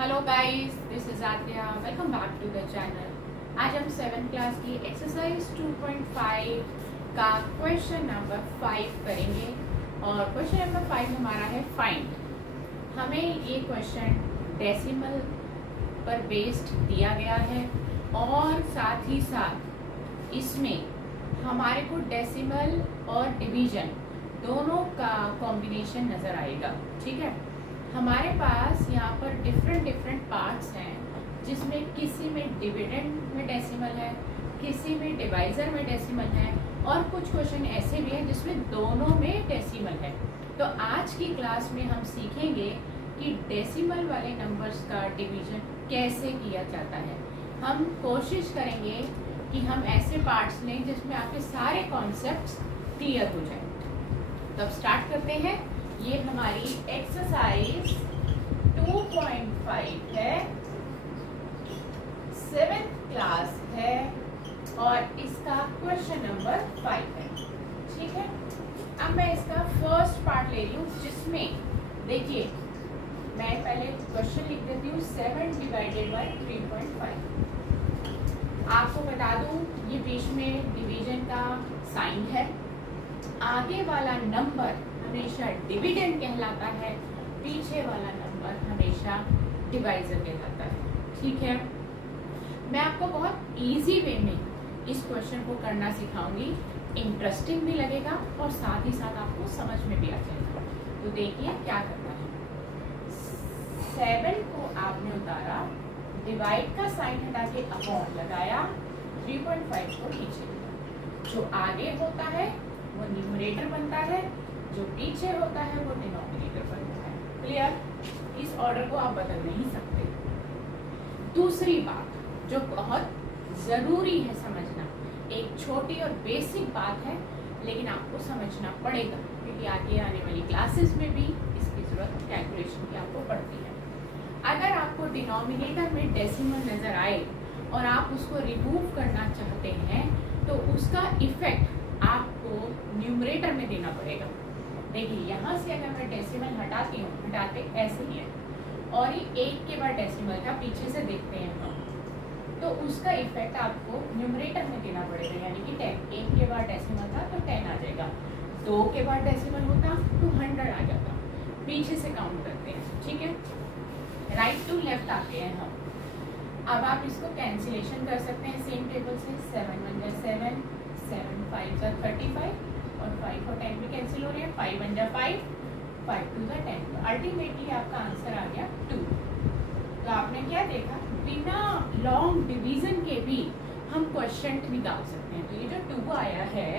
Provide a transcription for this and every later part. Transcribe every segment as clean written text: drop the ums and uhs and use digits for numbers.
Hello guys, this is Atiya. Welcome back to the channel. आज हम 7th class की exercise 2.5 का क्वेश्चन नंबर 5 करेंगे और क्वेश्चन नंबर 5 हमारा है फाइंड। हमें ये क्वेश्चन डेसिमल पर बेस्ड दिया गया है और साथ ही साथ इसमें हमारे को डेसिमल और डिवीजन दोनों का कॉम्बिनेशन नज़र आएगा। ठीक है, हमारे पास यहाँ पर डिफरेंट पार्ट्स हैं जिसमें किसी में डिविडेंड में डेसिमल है, किसी में डिवाइजर में डेसिमल है और कुछ क्वेश्चन ऐसे भी हैं जिसमें दोनों में डेसिमल है। तो आज की क्लास में हम सीखेंगे कि डेसिमल वाले नंबर्स का डिवीजन कैसे किया जाता है। हम कोशिश करेंगे कि हम ऐसे पार्ट्स लें जिसमें आपके सारे कॉन्सेप्ट्स क्लियर हो जाए। तो अब स्टार्ट करते हैं। ये हमारी एक्सरसाइज 2.5 है, 7th क्लास है और इसका क्वेश्चन नंबर 5 है। ठीक है, अब मैं इसका फर्स्ट पार्ट ले रही हूँ जिसमें देखिए मैं पहले क्वेश्चन लिख देती हूँ 7 डिवाइडेड बाय 3.5। आपको बता दूँ ये बीच में डिवीजन का साइन है। आगे वाला नंबर हमेशा डिविडेंड कहलाता है, पीछे वाला नंबर हमेशा डिवाइजर कहलाता है। ठीक है, मैं आपको बहुत इजी वे में इस क्वेश्चन को करना सिखाऊंगी। इंटरेस्टिंग भी लगेगा और साथ ही साथ आपको समझ में भी आ जाएगा। तो देखिए क्या करना है। 7 को आपने उतारा, डिवाइड का साइन हटा के अपॉन लगाया, 3.5 को नीचे लिया। जो आगे होता है वो न्यूमरेटर बनता है, जो पीछे होता है वो डिनोमिनेटर बनता है। क्लियर? इस ऑर्डर को आप बदल नहीं सकते। दूसरी बात जो बहुत जरूरी है समझना, एक छोटी और बेसिक बात है लेकिन आपको समझना पड़ेगा क्योंकि आगे आने वाली क्लासेस में भी इसकी जरूरत कैलकुलेशन की आपको पड़ती है। अगर आपको डिनोमिनेटर में डेसिमल नजर आए और आप उसको रिमूव करना चाहते हैं तो उसका इफेक्ट आपको न्यूमरेटर में देना पड़ेगा। देखिए यहाँ से अगर मैं डेसिमल हटाती हूँ, हटाते ऐसे ही है और ये 1 के बाद डेसिमल का पीछे से देखते हैं हम, तो उसका इफेक्ट आपको न्यूमरेटर में देना पड़ेगा। यानी कि 10, 1 के बाद डेसिमल था तो 10 आ जाएगा, 2 के बाद डेसिमल होता तो 100 आ जाता। पीछे से काउंट करते हैं। ठीक है, राइट टू लेफ्ट आते हैं हम। अब आप इसको कैंसिलेशन कर सकते हैं सेम टेबल से। 7 1 जा 7, 7 5 जा 35 और 5 और 10 भी कैंसिल हो रहे हैं। 5 1 जा 5, 5 2 जा 10। तो अल्टीमेटली आपका आंसर आ गया 2। तो आपने क्या देखा, बिना लॉन्ग डिवीजन के भी हम क्वेश्चन निकाल सकते हैं। तो ये जो 2 आया है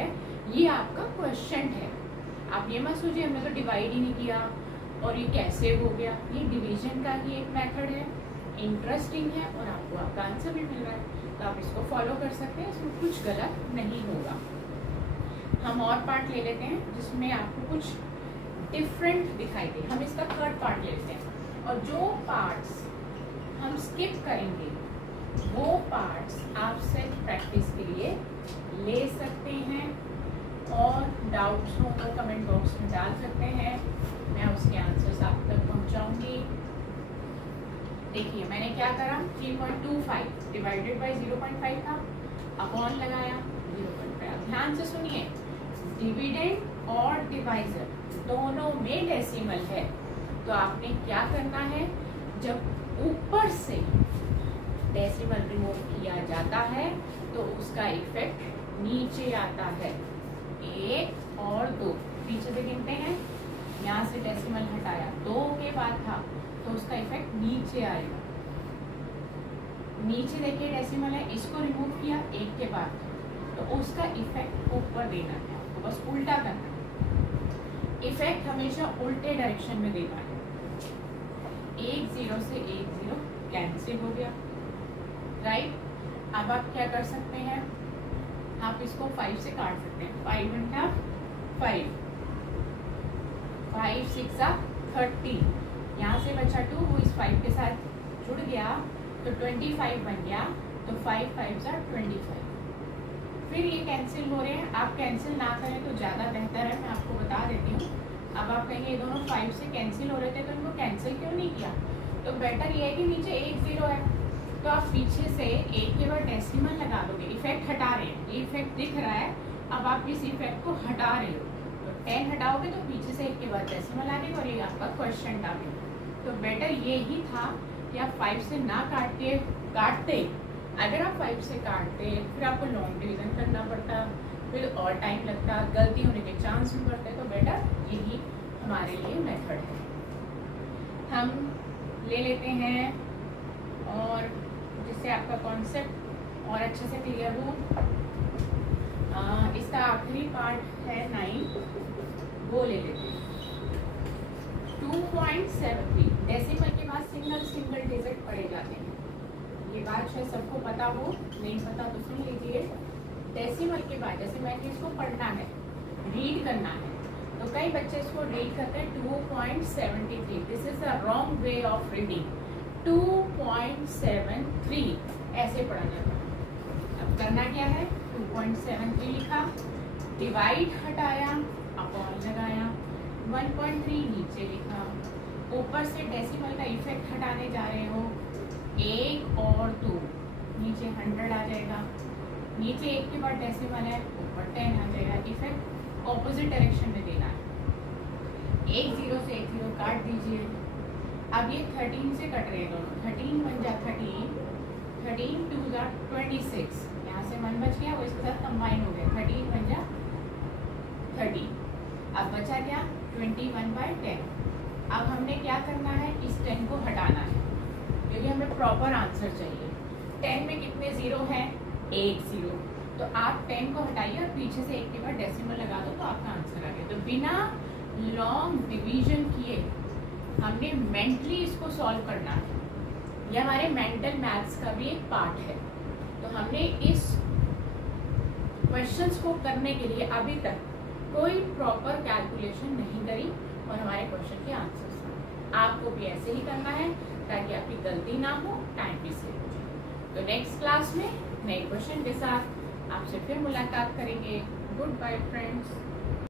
ये आपका क्वेश्चन है। आप ये मत सोचिए हमने तो डिवाइड ही नहीं किया और ये कैसे हो गया। ये डिवीजन का ही एक मेथड है, इंटरेस्टिंग है और आपको आपका आंसर भी मिल रहा है। तो आप इसको फॉलो कर सकते हैं, इसमें कुछ गलत नहीं होगा। हम और पार्ट ले लेते हैं जिसमें आपको कुछ डिफरेंट दिखाई दे। हम इसका थर्ड पार्ट लेते हैं और जो पार्ट्स हम स्किप करेंगे वो पार्ट्स आप सेल्फ प्रैक्टिस के लिए ले सकते हैं और डाउट्स हो तो कमेंट बॉक्स में डाल सकते हैं, मैं उसके आंसर्स आप तक पहुंचाऊंगी। देखिए मैंने क्या करा, 3.25 डिवाइडेड बाय 0.5 था, अपॉन लगाया 0.5। ध्यान से सुनिए, डिविडेंड और डिवाइजर दोनों में डेसिमल है। तो आपने क्या करना है, जब ऊपर से डेसिमल रिमूव किया जाता है तो उसका इफेक्ट नीचे आता है। 1 और 2 पीछे से गिनते हैं, यहाँ से डेसिमल हटाया 2 के बाद था तो उसका इफेक्ट नीचे आएगा। नीचे देखिए डेसिमल है, इसको रिमूव किया 1 के बाद तो उसका इफेक्ट ऊपर देना है। आपको बस उल्टा करना है, इफेक्ट हमेशा उल्टे डायरेक्शन में देना है। 1 0 से 1 0 कैंसिल हो गया। राइट, अब आप क्या कर सकते हैं, आप इसको 5 से काट सकते हैं। 5 घंटा 5, 5 6 30, यहाँ से बचा 2, वो इस 5 के साथ जुड़ गया तो 25 बन गया। तो 5 5 25। फिर ये कैंसिल हो रहे हैं, आप कैंसिल ना करें तो ज़्यादा बेहतर है, मैं आपको बता देती हूँ। अब आप कहेंगे ये दोनों 5 से कैंसिल हो रहे थे तो इनको कैंसिल क्यों नहीं किया, तो बेटर ये है कि नीचे 1 0 है, तो आप पीछे से एक के बाद डेसिमल लगा दोगे। इफेक्ट हटा रहे हैं, ये इफेक्ट दिख रहा है, अब आप इस इफेक्ट को हटा रहे हो, तो 10 हटाओगे तो पीछे से एक के बाद डेसिमल आ गया और ये आपका क्वेश्चन आ गया। तो बेटर ये ही था कि आप 5 से ना काटते। अगर आप 5 से काटते फिर आपको लॉन्ग डिवीजन करना पड़ता, फिर और टाइम लगता, गलती होने के चांस भी बढ़ते। तो बेटर यही हमारे लिए मेथड है। हम ले लेते हैं और जिससे आपका कॉन्सेप्ट और अच्छे से क्लियर हो। इसका आखिरी पार्ट है 9, वो ले लेते हैं। 2.73 डेसिमल के बाद सिंगल डिजिट पढ़े जाते हैं। ये बात शायद सबको पता हो, नहीं पता तो सुन लीजिए। डेसिमल के बाद जैसे मैंने इसको पढ़ना है, रीड करना है, तो कई बच्चे इसको रीड करते हैं 2.73। This is the wrong way of reading. 2.73 ऐसे पढ़ा जाता है। अब करना क्या है, 2.73 लिखा, डिवाइड हटाया, अपॉन लगाया, 1.3 नीचे लिखा, ऊपर से डेसिमल का इफेक्ट हटाने जा रहे हो, 1 और 2 नीचे 100 आ जाएगा, नीचे 1 के बाद डेसिमल है, ऊपर 10 आ जाएगा। इफेक्ट ऑपोजिट डायरेक्शन में देना है, 1 0 से 1 0 काट दीजिए। अब ये 13 से कट रहे हैं दोनों, 13 1 जा 13, 13 2 जा 26, यहाँ से 1 बच गया, वो इसके साथ कंबाइन हो गया, 13 1 जा 30। अब बचा क्या, 21/10। अब हमने क्या करना है, इस 10 को हटाना है क्योंकि हमें प्रॉपर आंसर चाहिए। 10 में कितने 0 हैं, 1 0, तो आप 10 को हटाइए और पीछे से 1 के बाद डेसिमल लगा दो तो आपका आंसर आ गया। तो बिना लॉन्ग डिवीजन किए हमने मेंटली इसको सॉल्व करना है, ये हमारे मेंटल मैथ्स का भी एक पार्ट है। तो हमने इस क्वेश्चंस को करने के लिए अभी तक कोई प्रॉपर कैलकुलेशन नहीं करी और हमारे क्वेश्चन के आंसर्स आपको भी ऐसे ही करना है ताकि आपकी गलती ना हो, टाइम भी सेव हो जाए। तो नेक्स्ट क्लास में नए क्वेश्चन के साथ आपसे फिर मुलाकात करेंगे। Goodbye friends.